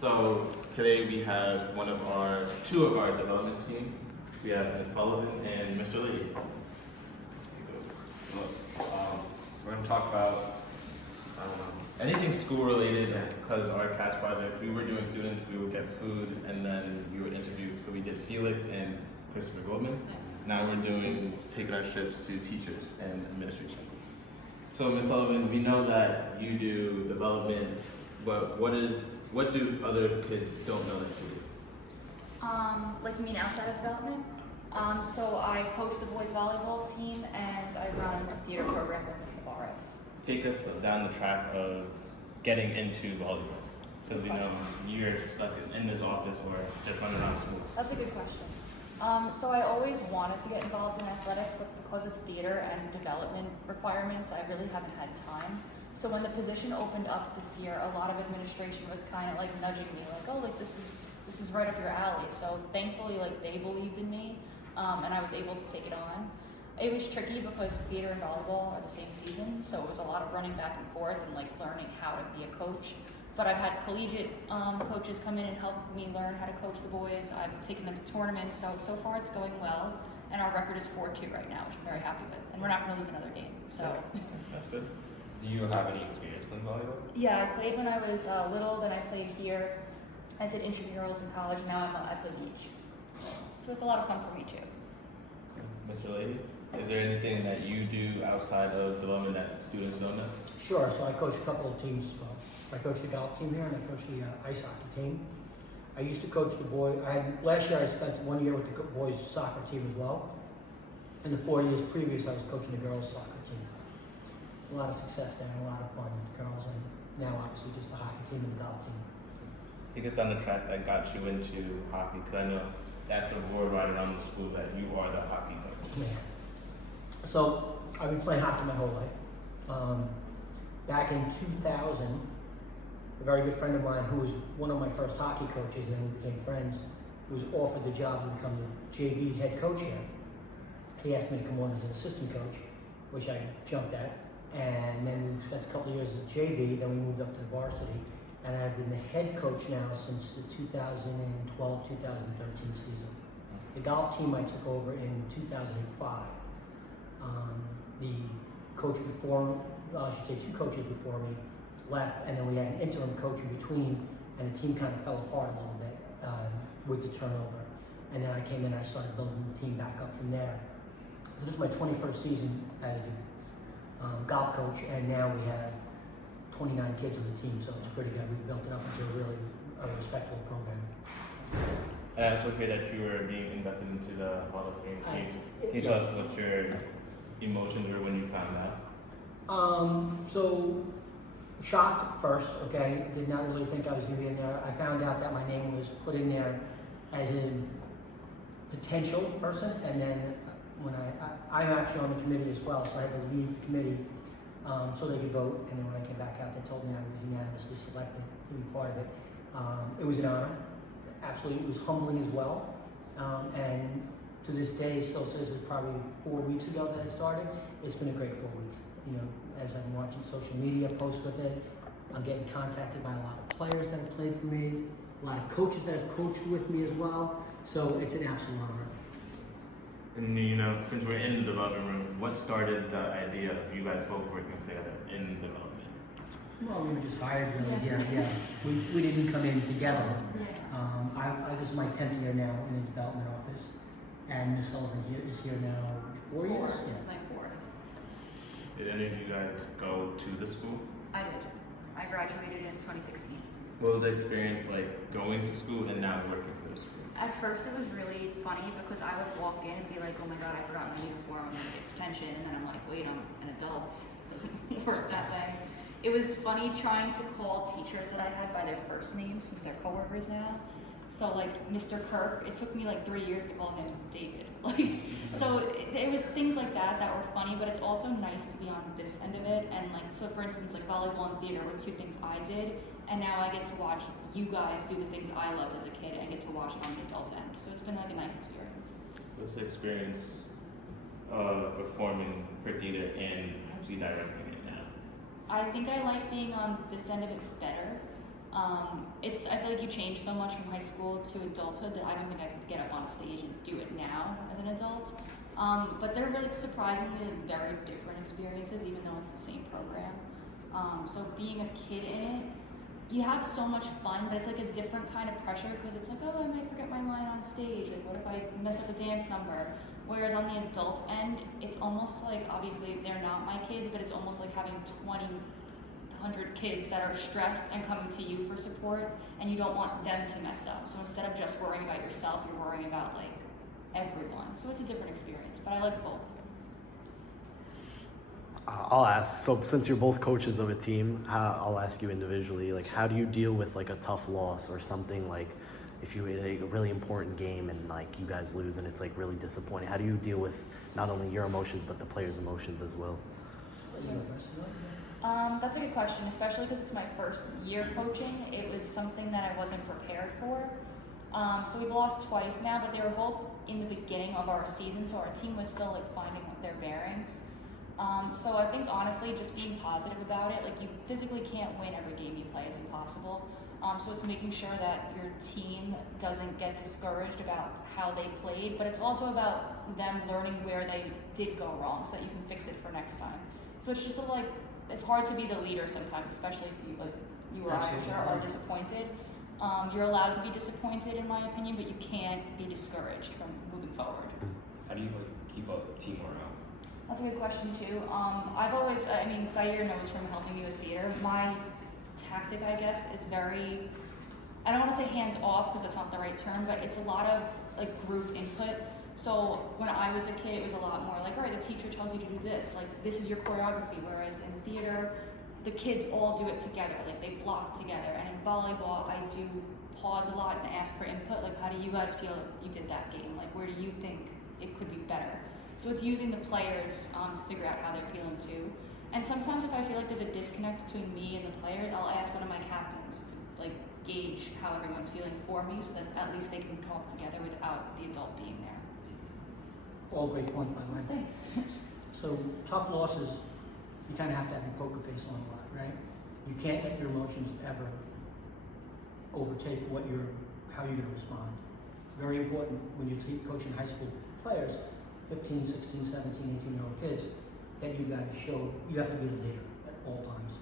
So today we have two of our development team. We have Ms. Sullivan and Mr. Leahy. We're going to talk about anything school related, because our catch project, we were doing students, we would get food, and then we would interview. So we did Felix and Christopher Goldman. Now we're taking our shifts to teachers and administration. So Ms. Sullivan, we know that you do development, but what do other kids don't know that you do? Like you mean outside of development? So I coach the boys volleyball team and I run a theater program with Ms. Navarez. Take us down the track of getting into volleyball, because we know you're stuck in this office or just running around school. That's a good question. So I always wanted to get involved in athletics, but because of theater and development requirements, I really haven't had time. So when the position opened up this year, a lot of administration was kind of like nudging me, like, oh, like this is right up your alley. So thankfully, like they believed in me, and I was able to take it on. It was tricky because theater and volleyball are the same season, so it was a lot of running back and forth and like learning how to be a coach. But I've had collegiate coaches come in and help me learn how to coach the boys. I've taken them to tournaments, so far it's going well. And our record is 4-2 right now, which I'm very happy with. And we're not going to lose another game. So That's good. Do you have any experience playing volleyball? yeah, I played when I was little. Then I played here. I did intramurals in college. Now I play beach. So it's a lot of fun for me too. Mr. Leahy, is there anything that you do outside of development that students don't know? Sure. So I coach a couple of teams. I coach the golf team here, and I coach the ice hockey team. I used to coach the last year I spent 1 year with the boys soccer team as well. And the 4 years previous, I was coaching the girls soccer team. A lot of success there, and a lot of fun with the girls, and now obviously just the hockey team and the golf team. Take us down the track that got you into hockey, because I know that's a word right around the school that you are the hockey coach. Yeah. So I've been playing hockey my whole life. Back in 2000, a very good friend of mine, who was one of my first hockey coaches, and then we became friends, was offered the job to become the JV head coach here. He asked me to come on as an assistant coach, which I jumped at. And then we spent a couple of years at JV, then we moved up to the varsity. And I've been the head coach now since the 2012-2013 season. The golf team I took over in 2005. The coach before, I should say two coaches before me, left, and then we had an interim coach in between, and the team kind of fell apart a little bit with the turnover. And then I came in and I started building the team back up from there. This is my 21st season as the golf coach, and now we have 29 kids on the team, so it's pretty good. We've built it up into a really respectable program. I also hear that you were being inducted into the Hall of Fame. Can you tell us what your emotions were when you found out? So shocked at first, okay. Did not really think I was going to be in there. I found out that my name was put in there as a potential person, and then when I'm actually on the committee as well, so I had to leave the committee so they could vote, and then when I came back out, they told me I was unanimously selected to be part of it. It was an honor. Absolutely, it was humbling as well, and to this day, it still says it's probably 4 weeks ago that I started. It's been a great 4 weeks. You know, as I'm watching social media posts with it, I'm getting contacted by a lot of players that have played for me, a lot of coaches that have coached with me as well. So it's an absolute honor. And you know, since we're in the development room, what started the idea of you guys both working together in development? Well, we were just hired really here. Yeah, we didn't come in together. This is my 10th year now in the development office, and Ms. Sullivan is here now 4 years. This is my fourth. Did any of you guys go to the school? I did. I graduated in 2016. What was the experience like going to school and now working for the school? At first it was really funny because I would walk in and be like, oh my god, I forgot my uniform, I'm gonna get detention, and then I'm like, wait, I'm an adult. It doesn't work that way. It was funny trying to call teachers that I had by their first names since they're coworkers now. So like Mr. Kirk, it took me like 3 years to call him David. So it was things like that were funny, but it's also nice to be on this end of it. And like, so for instance, like volleyball and theater were two things I did, and now I get to watch you guys do the things I loved as a kid and get to watch it on the adult end. So it's been like a nice experience. What's the experience of performing for theater and actually directing it now? I think I like being on this end of it better. I feel like you change so much from high school to adulthood that I don't think I could get up on a stage and do it now as an adult. But they're really surprisingly very different experiences, even though it's the same program. So being a kid in it, you have so much fun, but it's like a different kind of pressure because it's like, oh, I might forget my line on stage. Like, what if I mess up a dance number? Whereas on the adult end, it's almost like, obviously they're not my kids, but it's almost like having 100 kids that are stressed and coming to you for support, and you don't want them to mess up. So instead of just worrying about yourself, you're worrying about like everyone. So it's a different experience, but I like both. I'll ask. So since you're both coaches of a team, I'll ask you individually. Like, how do you deal with like a tough loss or something like if you in a really important game and like you guys lose and it's like really disappointing? How do you deal with not only your emotions but the players' emotions as well? That's a good question, especially because it's my first year coaching. It was something that I wasn't prepared for. So we've lost twice now, but they were both in the beginning of our season, so our team was still like finding their bearings. So I think honestly, just being positive about it, like you physically can't win every game you play, it's impossible. So it's making sure that your team doesn't get discouraged about how they played, but it's also about them learning where they did go wrong so that you can fix it for next time. So it's just sort of like, it's hard to be the leader sometimes, especially if you or I are disappointed. You're allowed to be disappointed in my opinion, but you can't be discouraged from moving forward. How do you like keep up team morale? That's a good question too. I've always, Zaire knows from helping me with theater, my tactic, I guess, is very, I don't want to say hands off because that's not the right term, but it's a lot of like group input. So when I was a kid, it was a lot more like, all right, the teacher tells you to do this, like this is your choreography. Whereas in theater, the kids all do it together, like they block together. And in volleyball, I do pause a lot and ask for input, like how do you guys feel you did that game? Like where do you think it could be better? So it's using the players to figure out how they're feeling too. And sometimes if I feel like there's a disconnect between me and the players, I'll ask one of my captains to like gauge how everyone's feeling for me so that at least they can talk together without the adult being there. All great points, by the way. Thanks. So tough losses, you kind of have to have your poker face on a lot, right? You can't let your emotions ever overtake how you're going to respond. Very important when you're coaching high school players, 15, 16, 17, 18-year-old kids, that you have to be the leader at all times.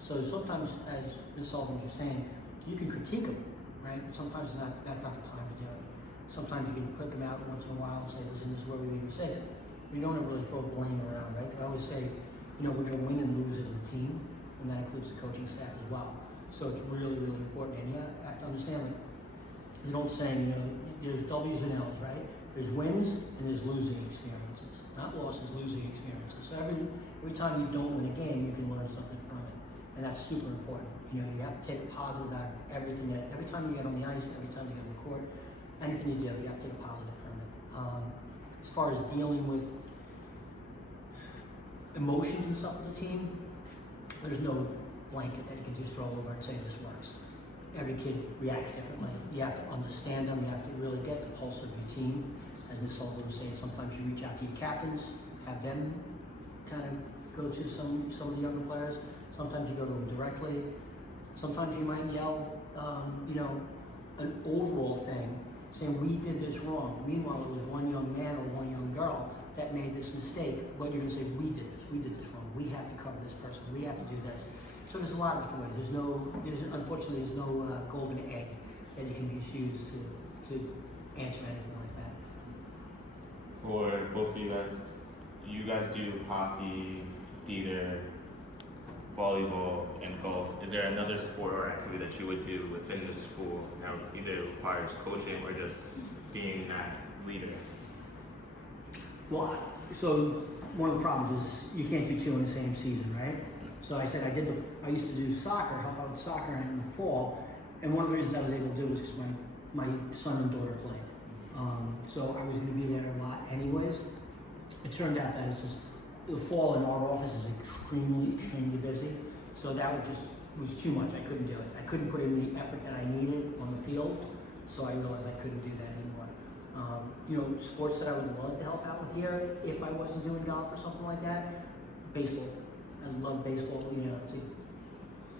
So sometimes, as Ms. Sullivan was just saying, you can critique them, right? But sometimes that's not the time to do it. Sometimes you can pick them out once in a while and say, listen, this is where we made mistakes. We don't ever really throw blame around, right? I always say, we're going to win and lose as a team, and that includes the coaching staff as well. So it's really, really important. And you have to understand, like, the old saying, there's W's and L's, right? There's wins and there's losing experiences. Not losses, losing experiences. So every time you don't win a game, you can learn something from it. And that's super important. You have to take a positive out of everything every time you get on the ice, every time you get on the court, anything you do, you have to take a positive from it. As far as dealing with emotions and stuff with the team, there's no blanket that you can just throw over and say this works. Every kid reacts differently. You have to understand them. You have to really get the pulse of your team. As Ms. Sullivan was saying, sometimes you reach out to your captains, have them kind of go to some of the younger players. Sometimes you go to them directly. Sometimes you might yell, an overall thing, saying we did this wrong. Meanwhile, it was one young man or one young girl that made this mistake, but you're going to say we did this wrong. We have to cover this person. We have to do this. So there's a lot of different ways. Unfortunately, there's no golden egg that you can just use to answer anything like that. For both of you guys do hockey, theater, volleyball, and golf. Is there another sport or activity that you would do within the school that either requires coaching or just being that leader? Well, so one of the problems is you can't do two in the same season, right? So I said I used to do soccer, help out with soccer in the fall, and one of the reasons I was able to do it was because my son and daughter played. So I was going to be there a lot anyways. It turned out that it's just the fall in our office is extremely busy, so that was too much. I couldn't do it. I couldn't put in the effort that I needed on the field, so I realized I couldn't do that anymore. Sports that I would love to help out with here if I wasn't doing golf or something like that. Baseball. I love baseball.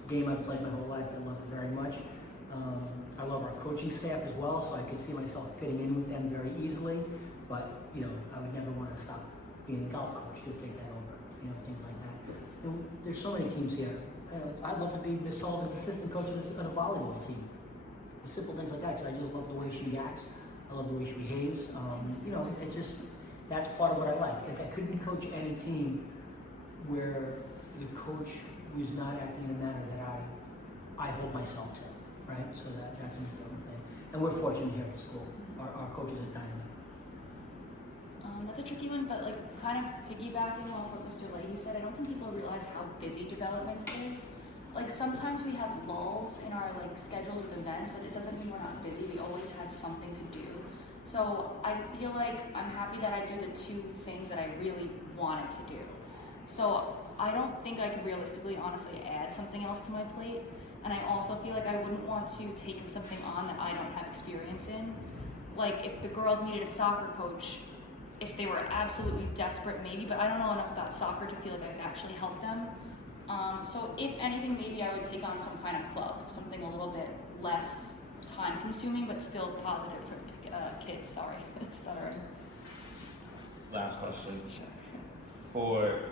game I've played my whole life. I love it very much. I love our coaching staff as well, so I could see myself fitting in with them very easily. But I would never want to stop being a golf coach to take that over. Things like that. There's so many teams here. I'd love to be Miss Sullivan's assistant coach on a volleyball team. Simple things like that, because I just love the way she acts. I love the way she behaves. It's just, that's part of what I like. Like, I couldn't coach any team where the coach was not acting in a manner that I hold myself to, right? So that's an important thing. And we're fortunate here at the school. Our coaches are dynamite. That's a tricky one, but kind of piggybacking off what Mr. Leahy said, I don't think people realize how busy development is. Sometimes we have lulls in our schedules with events, but it doesn't mean we're not busy. We always have something to do. So I feel like I'm happy that I do the two things that I really wanted to do. So I don't think I could realistically, honestly, add something else to my plate. And I also feel like I wouldn't want to take something on that I don't have experience in. If the girls needed a soccer coach, if they were absolutely desperate, maybe, but I don't know enough about soccer to feel like I could actually help them. So if anything, maybe I would take on some kind of club, something a little bit less time consuming, but still positive for kids, sorry, stuttering. Last question.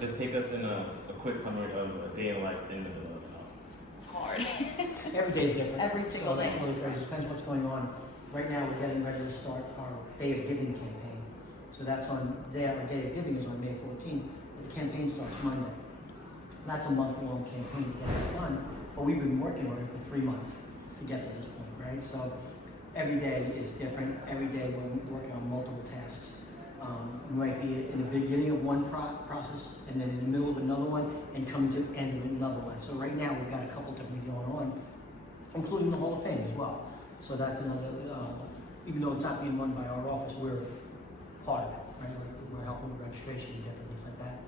Just take us in a quick summary of a day in life in the development office. It's hard. Every day is different. Every single day. It depends what's going on. Right now, we're getting ready to start our Day of Giving campaign. So that's our Day of Giving is on May 14th. The campaign starts Monday. That's a month-long campaign to get it done, but we've been working on it for 3 months to get to this point, right? So every day is different. Every day we're working on multiple tasks. We might be in the beginning of one process, and then in the middle of another one, and coming to the end of another one. So right now we've got a couple different things going on, including the Hall of Fame as well. So that's another, even though it's not being run by our office, we're part of it, right? We're helping with registration and different things like that.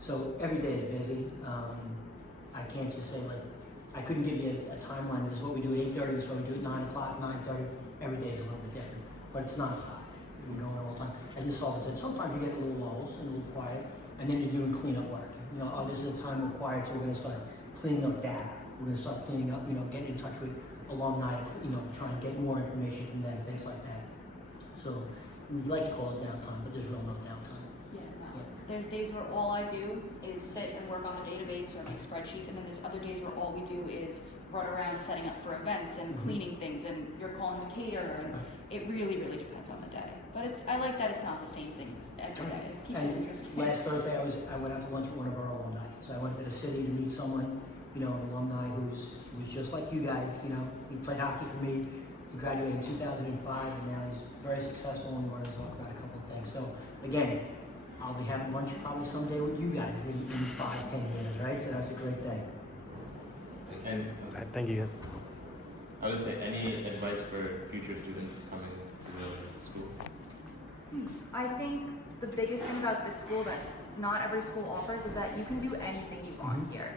So every day is busy. I can't just say I couldn't give you a timeline. This is what we do at 8:30. This is what we do at 9 o'clock, 9:30. Every day is a little bit different, but it's nonstop. We're going all the time. As Ms. Sullivan said, sometimes you get a little lulls and a little quiet, and then you're doing cleanup work. This is a time required, so we're going to start cleaning up data. We're going to start cleaning up, getting in touch with alumni, trying to get more information from them, things like that. So we'd like to call it downtime, but there's real no downtime. Yeah, no. There's days where all I do is sit and work on the database or make spreadsheets, and then there's other days where all we do is run around setting up for events and cleaning things, and you're calling the caterer, and it really, really depends on the day. But I like that it's not the same things every day. It keeps it interesting. Last Thursday, I went out to lunch with one of our alumni. So I went to the city to meet someone, an alumni who's just like you guys. He played hockey for me. He graduated in 2005, and now he's very successful, and we're going to talk about a couple of things. So again, I'll be having lunch probably someday with you guys in 5-10 years, right? So that's a great thing. And Thank you guys. I would say, any advice for future students coming to the school? I think the biggest thing about this school that not every school offers is that you can do anything you want here.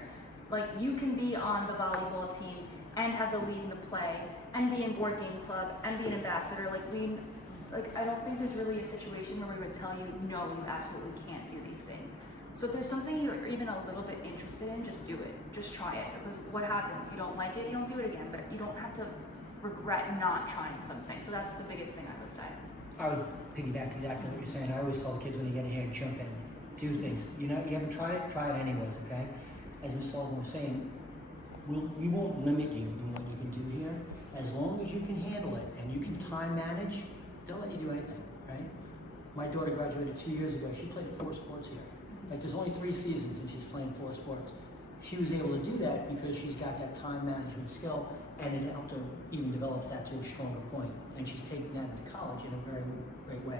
You can be on the volleyball team and have the lead in the play and be in board game club and be an ambassador. I don't think there's really a situation where we would tell you, no, you absolutely can't do these things. So if there's something you're even a little bit interested in, just do it. Just try it. Because what happens? You don't like it, you don't do it again, but you don't have to regret not trying something. So that's the biggest thing I would say. I would piggyback exactly what you're saying. I always tell kids when you get in here, jump in, do things. You haven't tried it, try it anyways, okay? As Ms. Sullivan was saying, we won't limit you in what you can do here. As long as you can handle it and you can time manage, they'll let you do anything, right? My daughter graduated 2 years ago. She played 4 sports here. There's only 3 seasons and she's playing 4 sports. She was able to do that because she's got that time management skill, and it helped her even develop that to a stronger point. And she's taking that into college in a very great way.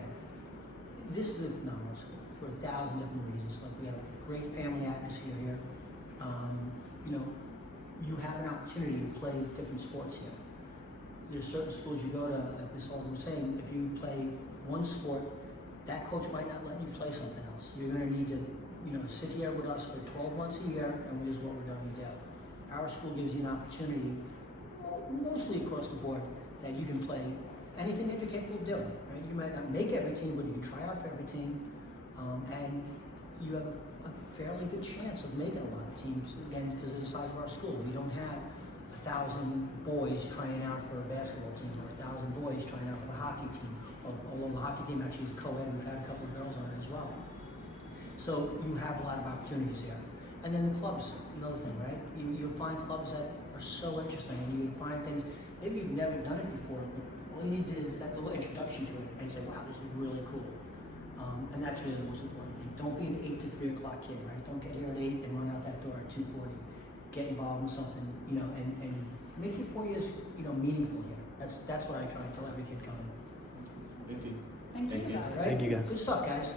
This is a phenomenal school for 1,000 different reasons. We have a great family atmosphere here. You have an opportunity to play different sports here. There's certain schools you go to, like Ms. Sullivan was saying, if you play one sport, that coach might not let you play something else. You're going to need to, sit here with us for 12 months a year, and this is what we're going to do. Our school gives you an opportunity, mostly across the board, that you can play anything that you're capable of doing. Right? You might not make every team, but you can try out for every team, and you have a fairly good chance of making a lot of teams, again, because of the size of our school. We don't have 1,000 boys trying out for a basketball team or 1,000 boys trying out for a hockey team. Although the hockey team actually is co-ed, we've had a couple of girls on it as well. So you have a lot of opportunities here. And then the clubs, another thing, right? You'll find clubs that are so interesting, and you find things, maybe you've never done it before, but all you need is that little introduction to it and say, wow, this is really cool. And that's really the most important thing. Don't be an 8 to 3 o'clock kid, right? Don't get here at 8 and run out that door at 2:40. Get involved in something, and make your 4 years, meaningful here. That's what I try to tell every kid coming. Thank you. Thank you, Thank you. guys. Right? Thank you, guys. Good stuff, guys.